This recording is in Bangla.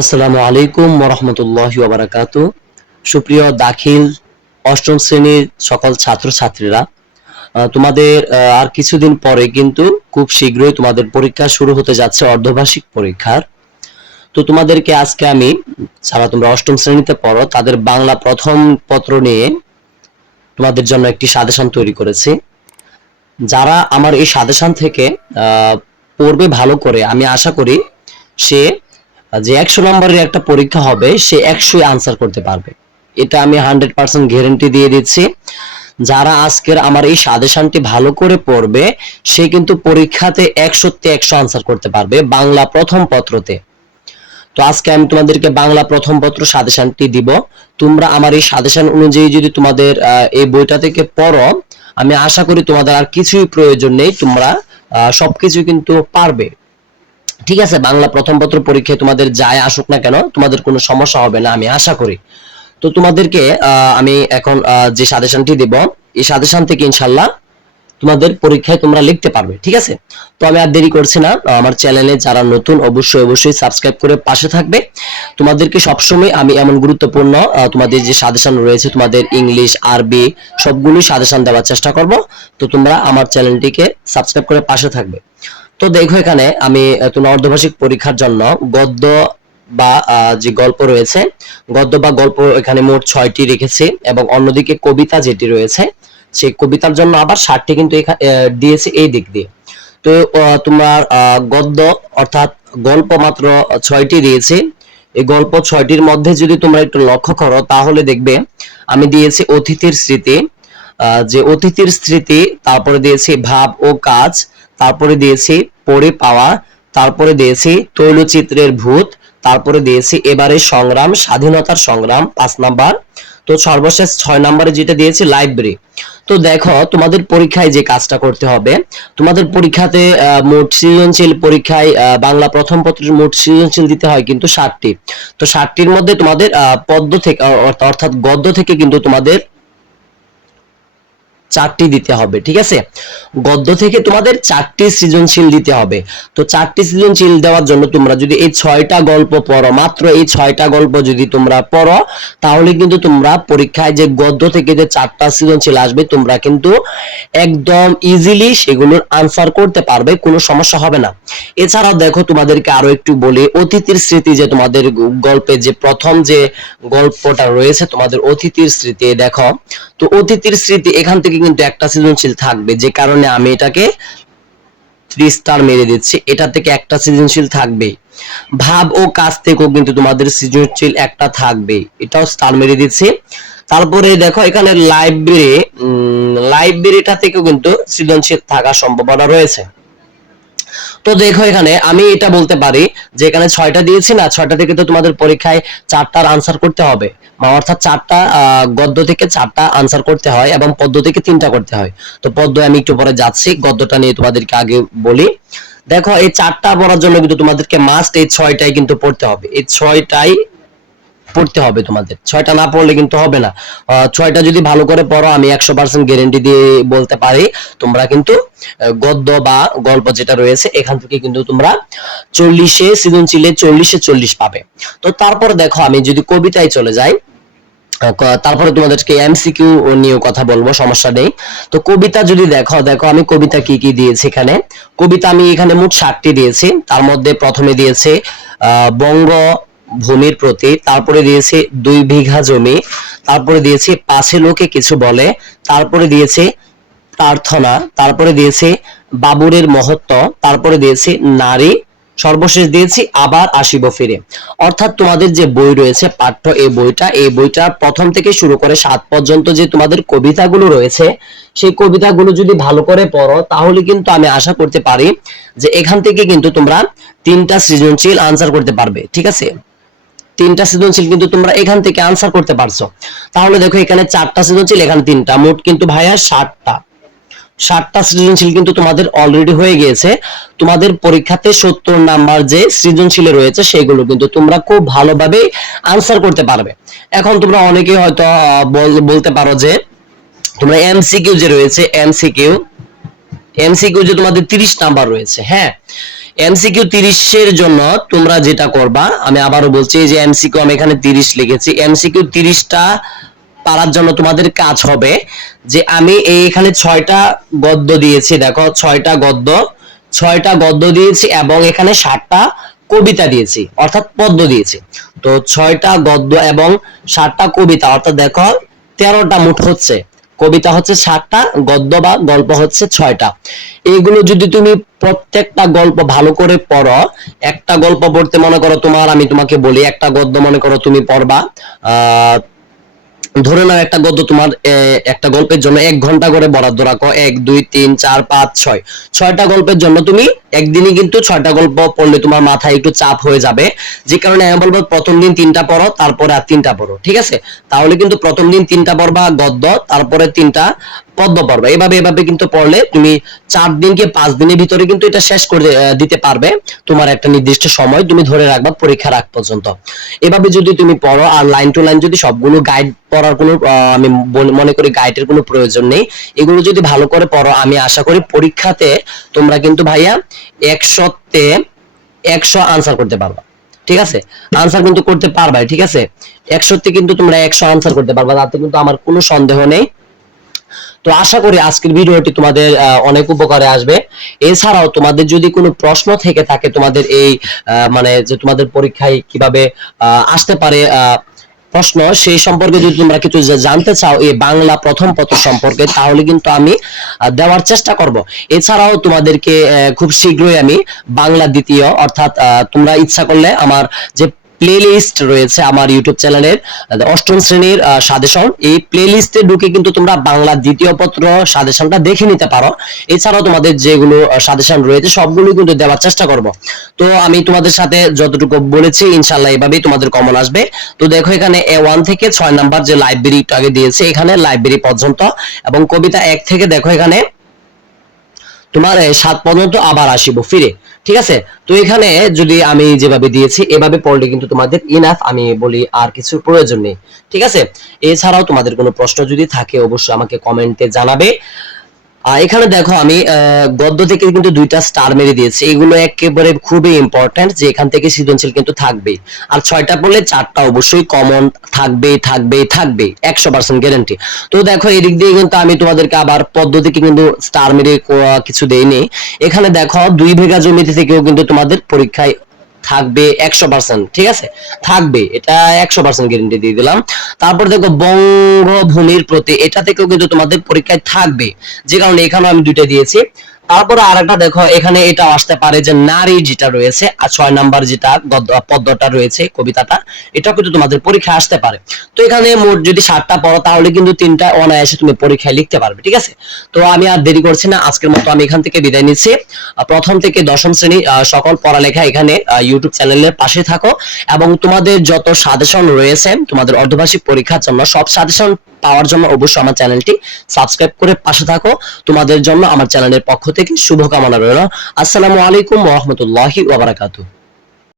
আসসালামু আলাইকুম ওরহমতুল্লাহি ওবারাকাতু। সুপ্রিয় দাখিল অষ্টম শ্রেণির সকল ছাত্রছাত্রীরা আহ, তোমাদের আর কিছুদিন পরে কিন্তু খুব শীঘ্রই তোমাদের পরীক্ষা শুরু হতে যাচ্ছে অর্ধবার্ষিক পরীক্ষার। তো তোমাদেরকে আজকে আমি যারা তোমরা অষ্টম শ্রেণীতে পড়ো তাদের বাংলা প্রথম পত্র নিয়ে তোমাদের জন্য একটি সাজেশন তৈরি করেছি। যারা আমার এই সাজেশন থেকে পড়বে ভালো করে আমি আশা করি সে যে একশো নম্বরের একটা পরীক্ষা হবে, সে একশোই আনসার করতে পারবে। এটা আমি হান্ড্রেড পার্সেন্ট গ্যারেন্টি দিয়ে দিচ্ছি। যারা আজকের আমার এই সাজেশনটি ভালো করে পড়বে, সে কিন্তু পরীক্ষাতে একশোতে একশো আনসার করতে পারবে বাংলা প্রথম পত্রতে। তো আজকে আমি তোমাদেরকে বাংলা প্রথম পত্র সাজেশনটি দিব। তোমরা আমার এই সাজেশন অনুযায়ী যদি তোমাদের এই বইটা থেকে পড়ো, আমি আশা করি তোমাদের আর কিছুই প্রয়োজন নেই, তোমরা সবকিছু কিন্তু পারবে। ঠিক আছে, বাংলা প্রথম পত্র পরীক্ষায় তোমাদের যায় আসুক না কেন, তোমাদের কোনো সমস্যা হবে না, আমি আশা করি। তো তোমাদেরকে আমি এখন যে সাজেশনটি দেব, এই সাজেশন থেকে ইনশাল্লাহ তোমাদের পরীক্ষায় তোমরা লিখতে পারবে, ঠিক আছে? তো আমি আর দেরি করছি না, আমার চ্যানেলে যারা নতুন, অবশ্যই অবশ্যই সাবস্ক্রাইব করে পাশে থাকবে। তোমাদেরকে সবসময় আমি এমন গুরুত্বপূর্ণ তোমাদের যে সাজেশন রয়েছে, তোমাদের ইংলিশ, আরবি, সবগুলোই সাজেশন দেওয়ার চেষ্টা করব। তো তোমরা আমার চ্যানেলটিকে সাবস্ক্রাইব করে পাশে থাকবে। তো দেখো এখানে আমি তোমার অর্ধভাষিক পরীক্ষার জন্য গদ্য বা যে গল্প রয়েছে, গদ্য বা গল্প এখানে মোট ছয়টি রেখেছি এবং অন্যদিকে কবিতা যেটি রয়েছে, সেই কবিতার জন্য আবার ষাটটি কিন্তু দিয়েছে এই দিক দিয়ে। তো তোমার গদ্য অর্থাৎ গল্প মাত্র ছয়টি দিয়েছি। এই গল্প ছয়টির মধ্যে যদি তোমরা একটু লক্ষ্য করো, তাহলে দেখবে আমি দিয়েছি অতিথির স্মৃতি যে অতিথির স্মৃতি, তারপরে দিয়েছি ভাব ও কাজ তারপরে দিয়েছি পড়ে পাওয়া, তারপরে দিয়েছি তৈলচিত্রের ভূত, তারপরে দিয়েছি এবারে সংগ্রাম, স্বাধীনতার সংগ্রাম, পাঁচ নাম্বার। তো সর্বশেষ ছয় নম্বরে যেটা দিয়েছি লাইব্রেরি তো দেখো, তোমাদের পরীক্ষায় যে কাজটা করতে হবে, তোমাদের পরীক্ষাতে মোট সৃজনশীল পরীক্ষায় বাংলা প্রথম পত্রের মোট সৃজনশীল দিতে হয় কিন্তু ষাটটি। তো ষাটটির মধ্যে তোমাদের পদ্য থেকে অর্থ- অর্থাৎ গদ্য থেকে কিন্তু তোমাদের চারটি দিতে হবে, ঠিক আছে? গদ্য থেকে তোমাদের চারটি সৃজনশীল দিতে হবে। তো চারটি সৃজনশীল দেওয়ার জন্য তোমরা যদি এই ছয়টা গল্প পড়ো, মাত্র এই ছয়টা গল্প যদি তোমরা পড়ো, তাহলে কিন্তু তোমরা পরীক্ষায় যে গদ্য থেকে যে চারটা সৃজনশীল আসবে, তোমরা কিন্তু একদম ইজিলি সেগুলোর আনসার করতে পারবে, কোনো সমস্যা হবে না। এছাড়াও দেখো তোমাদেরকে আরও একটু বলি, অতিথির স্মৃতি যে তোমাদের গল্পে যে প্রথম যে গল্পটা রয়েছে তোমাদের অতিথির স্মৃতি, দেখো। তো অতিথির স্মৃতি এখান থেকে কিন্তু একটা সৃজনশীল থাকবে। যে কারণে আমি এটাকে থ্রি স্টার মেরে দিচ্ছি। এটা থেকে একটা সৃজনশীল থাকবে। ভাব ও কাজ থেকেও কিন্তু তোমাদের সৃজনশীল একটা থাকবে। এটাও স্টার মেরে দিচ্ছি। তারপরে দেখো, এখানে লাইব্রেরি লাইব্রেরিটা থেকেও কিন্তু সৃজনশীল থাকার সম্ভাবনা রয়েছে। তো দেখো এখানে আমি এটা বলতে পারি যে এখানে ছয়টা দিয়েছি না, ছয়টা থেকে তো তোমাদের পরীক্ষায় চারটার আনসার করতে হবে। অর্থাৎ চারটা গদ্য থেকে চারটা আনসার করতে হয় এবং পদ্য থেকে তিনটা করতে হয়। তো পদ্য আমি একটু পরে যাচ্ছি, গদ্যটা নিয়ে তোমাদেরকে আগে বলি। দেখো, এই চারটা পড়ার জন্য কিন্তু তোমাদেরকে মাস্ট এই ছয়টাই কিন্তু পড়তে হবে। এই ছয়টাই পড়তে হবে তোমাদের। ছয়টা না পড়লে কিন্তু হবে না। ছয়টা যদি ভালো করে পড়ো, আমি একশো পার্সেন্ট গ্যারেন্টি দিয়ে বলতে পারি, তোমরা কিন্তু গদ্য বা গল্প যেটা রয়েছে, এখান থেকে কিন্তু তোমরা চল্লিশে সৃজনশীলে চল্লিশে চল্লিশ পাবে। তো তারপর দেখো, আমি যদি কবিতায় চলে যাই তারপরে তোমাদেরকে এমসিকিউ নিয়ে কথা বলব, সমস্যা নেই। তো কবিতা যদি দেখো দেখো আমি কবিতা কি কি দিয়েছি এখানে। কবিতা আমি এখানে মোট ষাটটি দিয়েছি, তার মধ্যে প্রথমে দিয়েছে, আহ, বঙ্গ ভূমির প্রতি, তারপরে দিয়েছে দুই বিঘা জমি, তারপরে দিয়েছে পাশে লোকে কিছু বলে, তারপরে দিয়েছে প্রার্থনা, তারপরে দিয়েছে বাবুরের মহত্ব, তারপরে দিয়েছে নারী, সর্বশেষ দিয়েছি আবার আসিব ফিরে। অর্থাৎ তোমাদের যে বই রয়েছে, পাঠ্য এই বইটা এই বইটা প্রথম থেকে শুরু করে সাত পর্যন্ত যে তোমাদের কবিতাগুলো রয়েছে, সেই কবিতাগুলো যদি ভালো করে পড়ো, তাহলে কিন্তু আমি আশা করতে পারি যে এখান থেকে কিন্তু তোমরা তিনটা সৃজনশীল আনসার করতে পারবে, ঠিক আছে? তিনটা সৃজনশীল কিন্তু তোমরা এখান থেকে আনসার করতে পারছ। তাহলে দেখো এখানে চারটা সৃজনশীল, এখানে তিনটা। মোট কিন্তু ভাইয়া ষাটটা ষাটটা সৃজনশীল কিন্তু তোমাদের অলরেডি হয়ে গিয়েছে। তোমাদের পরীক্ষাতে সত্তর নাম্বার যে সৃজনশীলে রয়েছে, সেগুলো কিন্তু তোমরা খুব ভালোভাবে আনসার করতে পারবে। এখন তোমরা অনেকে হয়তো বলতে পারো যে, তোমরা এমসিকিউ যে রয়েছে এমসিকিউ এমসিকিউ যে তোমাদের তিরিশ নাম্বার রয়েছে হ্যাঁ? এমসিকিউ তিরিশের জন্য তোমরা যেটা করবা, আমি আবারও বলছি যে এমসিকিউ আমি এখানে তিরিশ লিখেছি। এমসিকিউ তিরিশটা পারার জন্য তোমাদের কাজ হবে যে আমি এখানে ছয়টা গদ্য দিয়েছি, দেখো ছয়টা গদ্য। ছয়টা গদ্য দিয়েছি এবং এখানে ষাটটা কবিতা দিয়েছি, অর্থাৎ পদ্য দিয়েছি। তো ছয়টা গদ্য এবং ষাটটা কবিতা, অর্থাৎ দেখো তেরোটা মুঠ হচ্ছে। কবিতা হচ্ছে সাতটা, গদ্য বা গল্প হচ্ছে ছয়টা। এইগুলো যদি তুমি প্রত্যেকটা গল্প ভালো করে পড়ো, একটা গল্প পড়তে মনে করো তোমার, আমি তোমাকে বলি, একটা গদ্য মনে করো তুমি পড়বা, আহ ধরে নাও একটা গদ্য তোমার একটা গল্পের জন্য এক ঘণ্টা করে বরাদ্দ রাখো। এক, দুই, তিন, চার, পাঁচ, ছয়। ছয়টা গল্পের জন্য তুমি একদিনই কিন্তু ছয়টা গল্প পড়লে তোমার মাথায় একটু চাপ হয়ে যাবে। যে কারণে আমি বলব প্রথম দিন তিনটা পড়ো, তারপরে আর তিনটা পড়ো, ঠিক আছে? তাহলে কিন্তু প্রথম দিন তিনটা পড়বা গদ্য, তারপরে তিনটা পদ্ম পড়বা এভাবে এভাবে কিন্তু পড়লে তুমি চার দিন কি পাঁচ দিনের ভিতরে কিন্তু এটা শেষ করে দিতে পারবে। তোমার একটা নির্দিষ্ট সময় তুমি ধরে রাখবা পরীক্ষার আগ পর্যন্ত। এভাবে যদি তুমি পড়ো আর লাইন টু লাইন যদি সবগুলো গাইড পড়ার কোনো আমি মনে করি গাইডের কোনো প্রয়োজন নেই, এগুলো যদি ভালো করে পড়ো, আমি আশা করি পরীক্ষাতে তোমরা কিন্তু ভাইয়া একশোতে একশো আনসার করতে পারবা। ঠিক আছে? আনসার কিন্তু করতে পারবা ঠিক আছে? একশোতে কিন্তু তোমরা একশো আনসার করতে পারবা, তাতে কিন্তু আমার কোনো সন্দেহ নেই। তো আশা করি আজকের ভিডিওটি তোমাদের অনেক উপকারে আসবে। এছাড়াও তোমাদের যদি কোনো প্রশ্ন থেকে থাকে তোমাদের এই মানে যে তোমাদের পরীক্ষায় কীভাবে আসতে পারে প্রশ্ন, সেই সম্পর্কে যদি তোমরা কিছু জানতে চাও এই বাংলা প্রথম পত্র সম্পর্কে, তাহলে কিন্তু আমি দেওয়ার চেষ্টা করব। এছাড়াও তোমাদেরকে খুব শীঘ্রই আমি বাংলা দ্বিতীয়, অর্থাৎ তোমরা ইচ্ছা করলে আমার যে প্লেলিস্ট রয়েছে আমার ইউটিউব চ্যানেলের অষ্টম শ্রেণির সাজেশন। এই প্লেলিস্টে ঢুকে কিন্তু তোমরা বাংলা দ্বিতীয় পত্র সাজেশনটা দেখে নিতে পারো। এছাড়াও তোমাদের যেগুলো সাদেশন রয়েছে সবগুলো কিন্তু দেওয়ার চেষ্টা করব। তো আমি তোমাদের সাথে যতটুকু বলেছি ইনশাল্লাহ এভাবেই তোমাদের কমন আসবে। তো দেখো এখানে এ ওয়ান থেকে ছয় নাম্বার যে লাইব্রেরি আগে দিয়েছে, এখানে লাইব্রেরি পর্যন্ত এবং কবিতা এক থেকে দেখো এখানে তোমার সাত পর্যন্ত আবার আসিব, ফিরে। ঠিক আছে? তো এখানে যদি আমি যেভাবে দিয়েছি, এভাবে পড়লে কিন্তু তোমাদের ইনাফ আমি বলি আর কিছু প্রয়োজন নেই। ঠিক আছে? এছাড়াও তোমাদের কোনো প্রশ্ন যদি থাকে, অবশ্যই আমাকে কমেন্টে জানাবে। এখানে দেখো আমি গদ্য থেকে কিন্তু দুইটা স্টার মেরে দিয়েছি। এগুলো একেবারে খুবই ইম্পর্ট্যান্ট যে এখান থেকে সৃজনশীল কিন্তু থাকবেই। আর ছয়টা পড়লে চারটা অবশ্যই কমন থাকবেই থাকবেই থাকবে একশো পার্সেন্ট গ্যারান্টি তো দেখো, এদিক দিয়ে কিন্তু আমি তোমাদেরকে আবার পদ্ধতিকে কিন্তু স্টার মেরে কিছু দেইনি। এখানে দেখো, দুই বিঘা জমিতে থেকেও কিন্তু তোমাদের পরীক্ষায় থাকবে একশো পার্সেন্ট ঠিক আছে? থাকবে, এটা একশো পার্সেন্ট গ্যারেন্টি দিয়ে দিলাম। তারপর দেখো বঙ্গভূমির প্রতি এটা থেকেও কিন্তু তোমাদের পরীক্ষায় থাকবে। যে কারণে এখানে আমি দুইটা দিয়েছি। তারপরে আরেকটা দেখো, এখানে এটা আসতে পারে যে নারী যেটা রয়েছে, আর ছয় নাম্বার যেটা পদ্যটা রয়েছে, কবিতাটা এটা কিন্তু তোমাদের পরীক্ষায় আসতে পারে। তো এখানে মোট যদি সাতটা পড়ো, তাহলে কিন্তু তিনটা অনায়াসে তুমি পরীক্ষায় লিখতে পারবে, ঠিক আছে? তো আমি আর দেরি করছি না, আজকের মতো আমি এখান থেকে বিদায় নিচ্ছি। প্রথম থেকে দশম শ্রেণি সকল পড়ালেখা এখানে ইউটিউব চ্যানেলের পাশে থাকো, এবং তোমাদের যত সাজেশন রয়েছে, তোমাদের অর্ধবার্ষিক পরীক্ষার জন্য সব সাজেশন পাওয়ার জন্য অবশ্যই আমার চ্যানেলটি সাবস্ক্রাইব করে পাশে থাকো। তোমাদের জন্য আমার চ্যানেলের পক্ষ থেকে শুভকামনা রইল। আসসালামু আলাইকুম রাহমাতুল্লাহি ওয়া বারাকাতুহু।